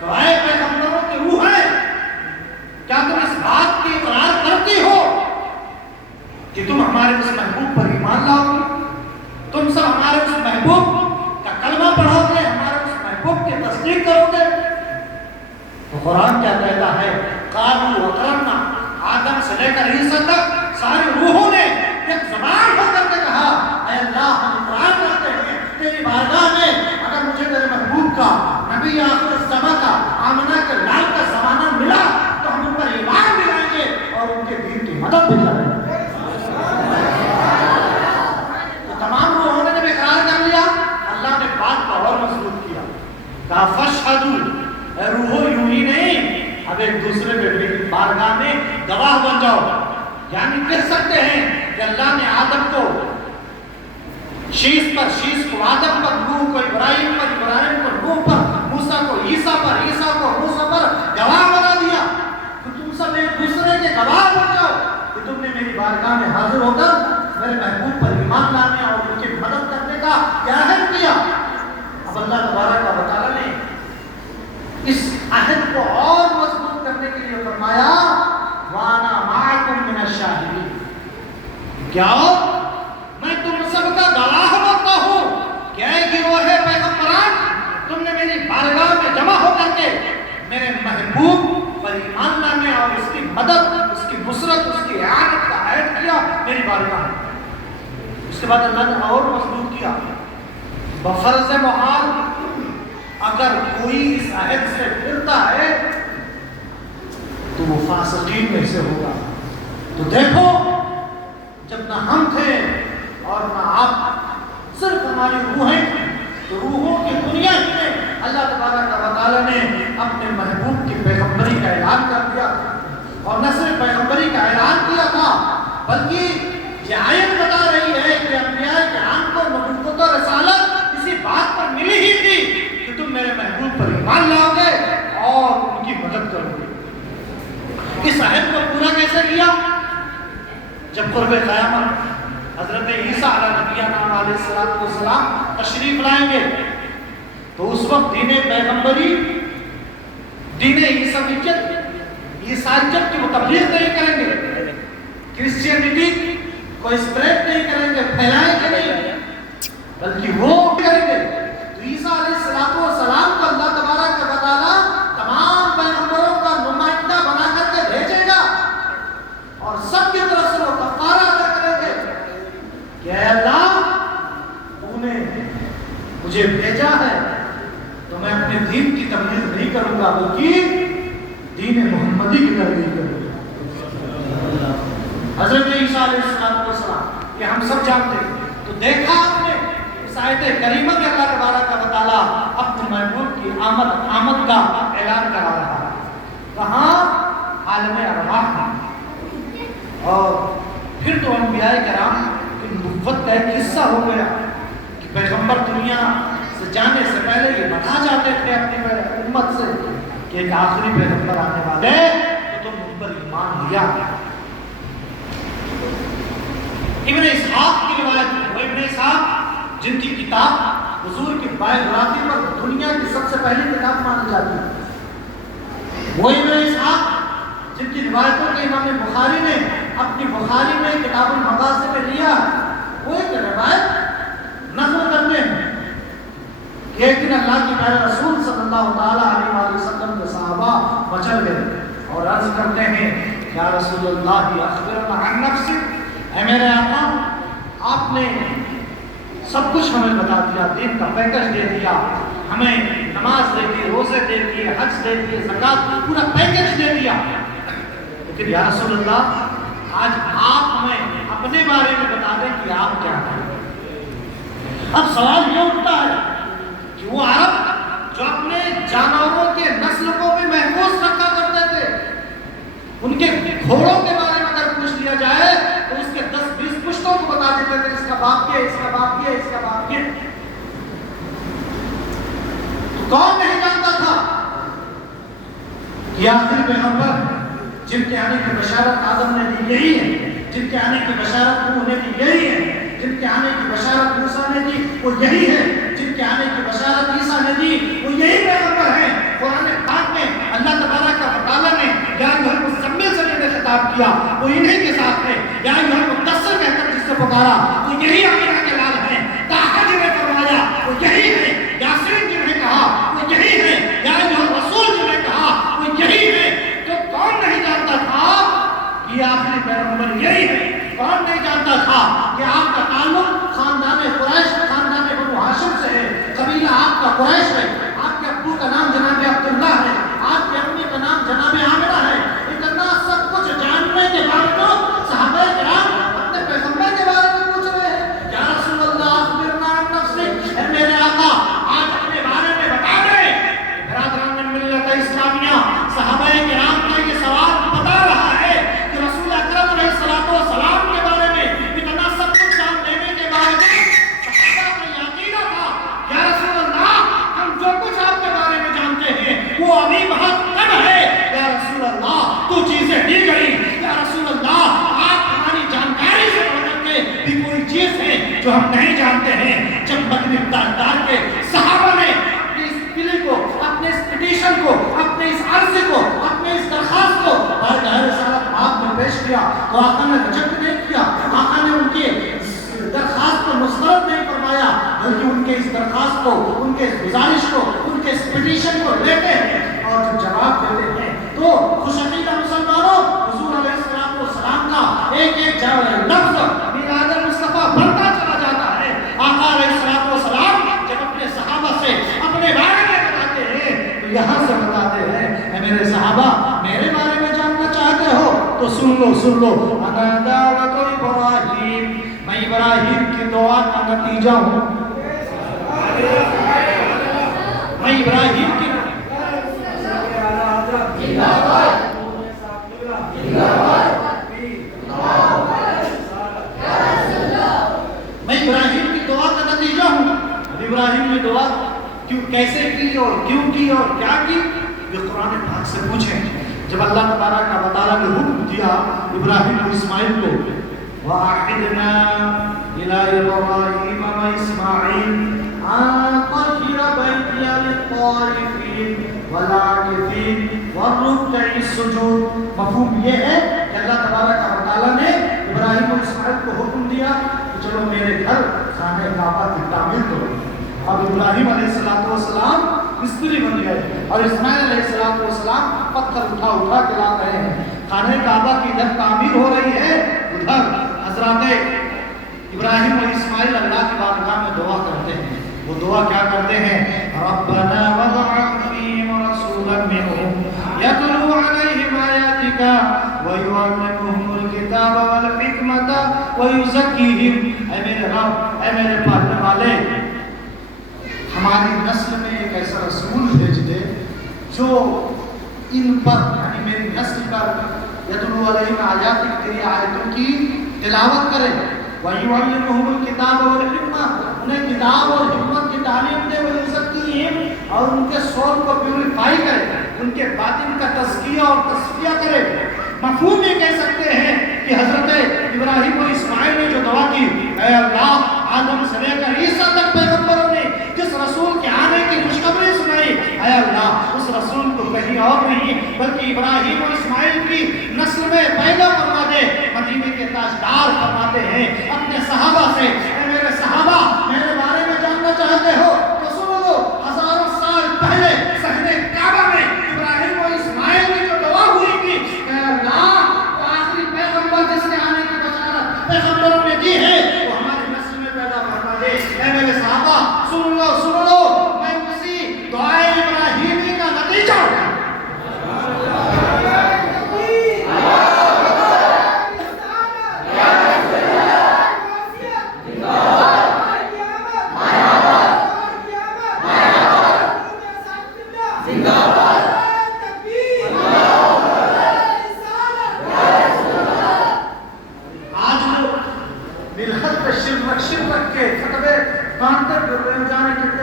تو اے پیغمبروں کی روحیں، کیا تم اس بات کی اقرار کرتی ہو کہ تم ہمارے اس محبوب پر ایمان لاؤ گے؟ تم سب ہمارے اس محبوب کا کلمہ پڑھو گے، ہمارے اس محبوب کی تصدیق کرو گے؟ تو قرآن کیا کہتا ہے؟ قالوا وقرنا، آدم سے لے کر عیسیٰ تک ساری روحوں نے ایک زبان ہو کر کے کہا اے اللہ ہم اقرار کرتے ہیں تیری بارگاہ میں اگر مجھے میرے محبوب کا، نبی آخر الزماں کا، آمنہ کے لال کا زمانہ ملا تو ہم ان پر ایمان بھی لائیں گے اور ان کے دین کی مدد بھی کریں گے۔ تو تمام روحوں نے جب اقرار کر لیا، اللہ نے بات کو اور مضبوط کیا، کہا فاشہدوا، اے روحو یوں ہی نہیں، اب ایک دوسرے کے بارگاہ میں گواہ بن جاؤ۔ یعنی کہہ سکتے ہیں کہ اللہ نے آدم کو شیش پر، شیش کو آدم پر، نوح کو ابراہیم پر، ابراہیم کو نوح پر، موسیٰ کو عیسیٰ پر، عیسیٰ کو موسیٰ پر گواہ بنا دیا کہ تم سب ایک دوسرے کے گواہ بن جاؤ کہ تم نے میری بارگاہ میں حاضر ہو کر میرے محبوب پر ایمان لانے اور ان کی مدد کرنے کا کیا عہد کیا۔ اب اللہ تبارک و تعالیٰ نے اس عہد کو اور مضبوط کرنے کے لیے فرمایا وَأَنَا مَعَكُمْ مِنَ الشَّاهِدِينَ، کیا میں تم سب کا گواہ بنتا ہوں کہ اے گروہ پیغمبران، تم نے میری بارگاہ میں جمع ہو کر کے میرے محبوب پر ایمان لانے اور اس کی مدد، اس کی نصرت، اس کی اعانت کا عہد کیا میری بارگاہ میں۔ اس کے بعد اللہ نے اور مضبوط کیا، بفرض محال اگر کوئی اس عہد سے پھرتا ہے تو وہ فاسقین میں سے ہوگا۔ تو دیکھو جب نہ ہم تھے اور نہ آپ، صرف ہماری روحیں تھیں، تو روحوں کی دنیا میں اللہ تبارک و تعالیٰ نے اپنے محبوب کی پیغمبری کا اعلان کر دیا، اور نہ صرف پیغمبری کا اعلان کیا تھا بلکہ یہ آیت بتا رہی ہے کہ انبیاء کرام کو نبوت و رسالت اسی بات پر ملی ہی تھی کہ تم میرے محبوب پر ایمان لاؤ گے اور ان کی مدد کرو گے۔ اس عہد کو پورا کیسے کیا؟ جب قرب قیامت حضرت عیسیٰ علیہ السلام تشریف لائیں گے تو اس وقت دین پیغمبری، دین عیسائیت کی وہ تبلیغ نہیں کریں گے، کرسچینٹی کو اسپریڈ نہیں کریں گے، پھیلائیں گے نہیں، بلکہ وہ کریں گے۔ تو عیسیٰ علیہ السلام کو اللہ تبارک و تعالیٰ تمام پیغمبروں کا نمائندہ بنا کر کے بھیجے گا اور سب کی طرف سے وہ کفارہ ادا کریں گے کہ اے اللہ تو نے مجھے بھیجا ہے تو میں اپنے دین کی تبلیغ نہیں کروں گا بلکہ دین محمدی کی تبلیغ کروں گا۔ حضرت عیسیٰ علیہ السلام کہ ہم سب جانتے ہیں، تو دیکھا آپ نے اس آیت کریمہ کے اللہ تبارک و تعالیٰ اپنے محبوب کی آمد کا اعلان کرا رہا ہے۔ کہاں؟ عالم ارواح میں۔ اور پھر تو انبیاء کرام کی نبوت کا ایک حصہ ہو گیا کہ پیغمبر دنیا سے جانے سے پہلے یہ بتا جاتے تھے اپنی امت سے کہ ایک آخری پیغمبر آنے والے تو تم ان پر ایمان لیا۔ ابن اسحاق کی روایت، وہ ابن اسحاق جن کی کتاب حضور کی بایوگرافی پر دنیا کی سب سے پہلی کتاب مانی جاتی ہے، وہ ابن اسحاق جن کی روایتوں کے امام بخاری نے اپنی بخاری میں کتاب المغازی میں لیا، وہ ایک روایت نقل کرتے ہیں کہ ایک دن اللہ کے پیارے رسول صلی اللہ تعالیٰ علیہ وسلم کے صحابہ مچل گئے اور عرض کرتے ہیں یا رسول اللہ اخبرنا عن نفسک، اے میرے آقا آپ نے سب کچھ ہمیں بتا دیا، دین کا پیکج دے دیا، ہمیں نماز دے دی، روزے دے دیے، حج دے دیے، زکات، پورا پیکج دے دیا، لیکن یا رسول اللہ آج آپ ہمیں اپنے بارے میں بتا دیں کہ آپ کیا ہیں۔ اب سوال یہ اٹھتا ہے کہ وہ عرب جو اپنے جانوروں کے نسل کو بھی محفوظ رکھا کرتے تھے، ان کے گھوڑوں کے بارے میں اگر پوچھ لیا جائے تو اس کے 10-20 پشتوں کو بتا دیتے تھے، اس کا باپ کیا، اس کا باپ کیا، اس کا باپ کیا۔ تو کون نہیں جانتا تھا کہ آخری پیغمبر جن کے آنے کی بشارت آدم نے دی یہی ہے، جن کے آنے کی بشارت نوح نے دی یہی ہے، جن کے آنے کی بشارت موسیٰ نے دی وہ یہی ہے، جن کے آنے کی بشارت عیسیٰ نے دی وہ یہی پیغمبر ہیں۔ قرآن خطاب کیا وہ انہیں کے ساتھ ہے، یا ایھا المدثر کہہ کر جس سے پکارا وہ یہی آمنہ کے لال ہیں، طٰہٰ جنہیں فرمایا وہ یہی ہے، یاسین جنہیں کہا وہ یہی ہے، یا ایھا الرسول جنہیں کہا وہ یہی ہے۔ تو کون نہیں جانتا تھا کہ آخری پیغمبر یہی ہے؟ کون نہیں جانتا تھا کہ آپ کا تعلق خاندان قریش، خاندان بنو ہاشم سے ہے، قبیلہ آپ کا قریش ہے، آپ کے ابو کا نام جناب عبداللہ ہے، آپ کے امی کا نام جناب عامرہ ہے۔ اتنا سب کچھ جاننے کے باوجود صحابہ کرام اپنے پیغمبر کے بارے میں پوچھ رہے ہیں، یا رسول اللہ اخبرنا عن نفسک، اے میرے آقا آج اپنے بارے میں بتا دیں۔ برادران ملت اسلامیہ، صحابہ کرام کا یہ سوال بتا رہا ہے کہ رسول اکرم علیہ السلام کے بارے میں اتنا سب کچھ جان لینے کے باوجود صحابہ کا یہ عقیدہ تھا، یا رسول اللہ ہم جو کچھ آپ کے بارے میں جانتے ہیں وہ ابھی بہت کم ہے، یا رسول اللہ تو چیزیں دی گئی، یا رسول اللہ آپ ہماری جانکاری سے بڑھ کر کے بھی کوئی چیز ہے جو ہم نہیں جانتے ہیں۔ جب مدنی تاجدار کے صحابہ نے اپنی اس پلی کو، اپنے اس پٹیشن کو، اپنے اس عرض کو، اپنے اس درخواست کو بارگاہ رسالت آپ میں پیش کیا تو آقا نے ریجیکٹ نہیں کیا، آقا نے ان کے درخواست کو مسترد نہیں فرمایا، بلکہ ان کے اس درخواست کو، ان کے اس گزارش کو، ان کے اس پٹیشن کو لیتے ہیں اور جو جواب دیتے ہیں تو خوش عقیدہ مسلمانوں، حضور علیہ السلام کا ایک ایک لفظ میلاد مصطفیٰ بڑھتا چلا جاتا ہے۔ آقا علیہ السلام جب اپنے صحابہ سے اپنے بارے میں بتاتے ہیں تو یہاں سے بتاتے ہیں، اے میرے صحابہ میرے بارے میں جاننا چاہتے ہو تو سن لو انا دعوت ابراہیم، میں ابراہیم کی دعا کا نتیجہ ہوں، میں ابراہیم کی میں ابراہیم کی دعا کا نتیجہ ہوں۔ ابراہیم نے دعا کیوں، کیسے کی اور کیوں کی اور کیا کی، یہ قرآن پاک سے پوچھیں۔ جب اللہ تبارک و تعالیٰ نے حکم دیا ابراہیم و اسماعیل کو، وَأَعِدْنَا إِلَىٰ إِبْرَاهِيمَ وَإِسْمَاعِيلَ أَن طَهِّرَ بَيْتِيَ لِلطَّائِفِينَ وَالْعَاكِفِينَ وَالرُّكَّعِ السُّجُودِ۔ مفہوم یہ ہے کہ اللہ تبارک و تعالیٰ نے ابراہیم و اسماعیل کو حکم دیا کہ چلو میرے گھر خانہ کعبہ کی تعمیر کرو۔ اب ابراہیم علیہ السلام مستری بن گئے اور اسماعیل علیہ السلام پتھر اٹھا کے لا رہے ہیں۔ خانہ کعبہ کی ادھر تعمیر ہو رہی ہے، ادھر حضرات ابراہیم اور اسماعیل اللہ کی بارگاہ میں دعا کرتے ہیں۔ وہ دعا کیا کرتے ہیں؟ ربنا وابعث فیہم رسولا منہم یتلو علیہم آیاتک ویعلمہم الکتاب والحکمت ویزکیہم۔ اے میرے رب، اے میرے پالنے والے، ہماری نسل میں ایک ایسا رسول بھیج دے جو ان پر، یعنی میری نسل پر یتلو علیہم آیاتک، تیری آیتوں کی تلاوت کرے، وَيُعَلِّمُهُمُ الْكِتَابَ وَالْحِکْمَةَ، انہیں کتاب اور حکمت کی تعلیم دے، وَيُزَکِّیہِم، اور ان کے سول کو پیوریفائی کرے، ان کے باطن کا تزکیہ اور تصفیہ کرے۔ مفہوم یہ کہہ سکتے ہیں کہ حضرت ابراہیم و اسماعیل نے جو دعا کی، اے اللہ آدم سے لے کر عیسیٰ تک پیغمبروں نے جس رسول کے آنے کی خوشخبری سنائی، اے اللہ اس رسول کو کہیں اور نہیں بلکہ ابراہیم و اسماعیل کی نسل میں پیدا فرما دے۔ مدینے کے تاجدار فرماتے ہیں اپنے صحابہ سے، اے میرے صحابہ میرے بارے میں جاننا چاہتے ہو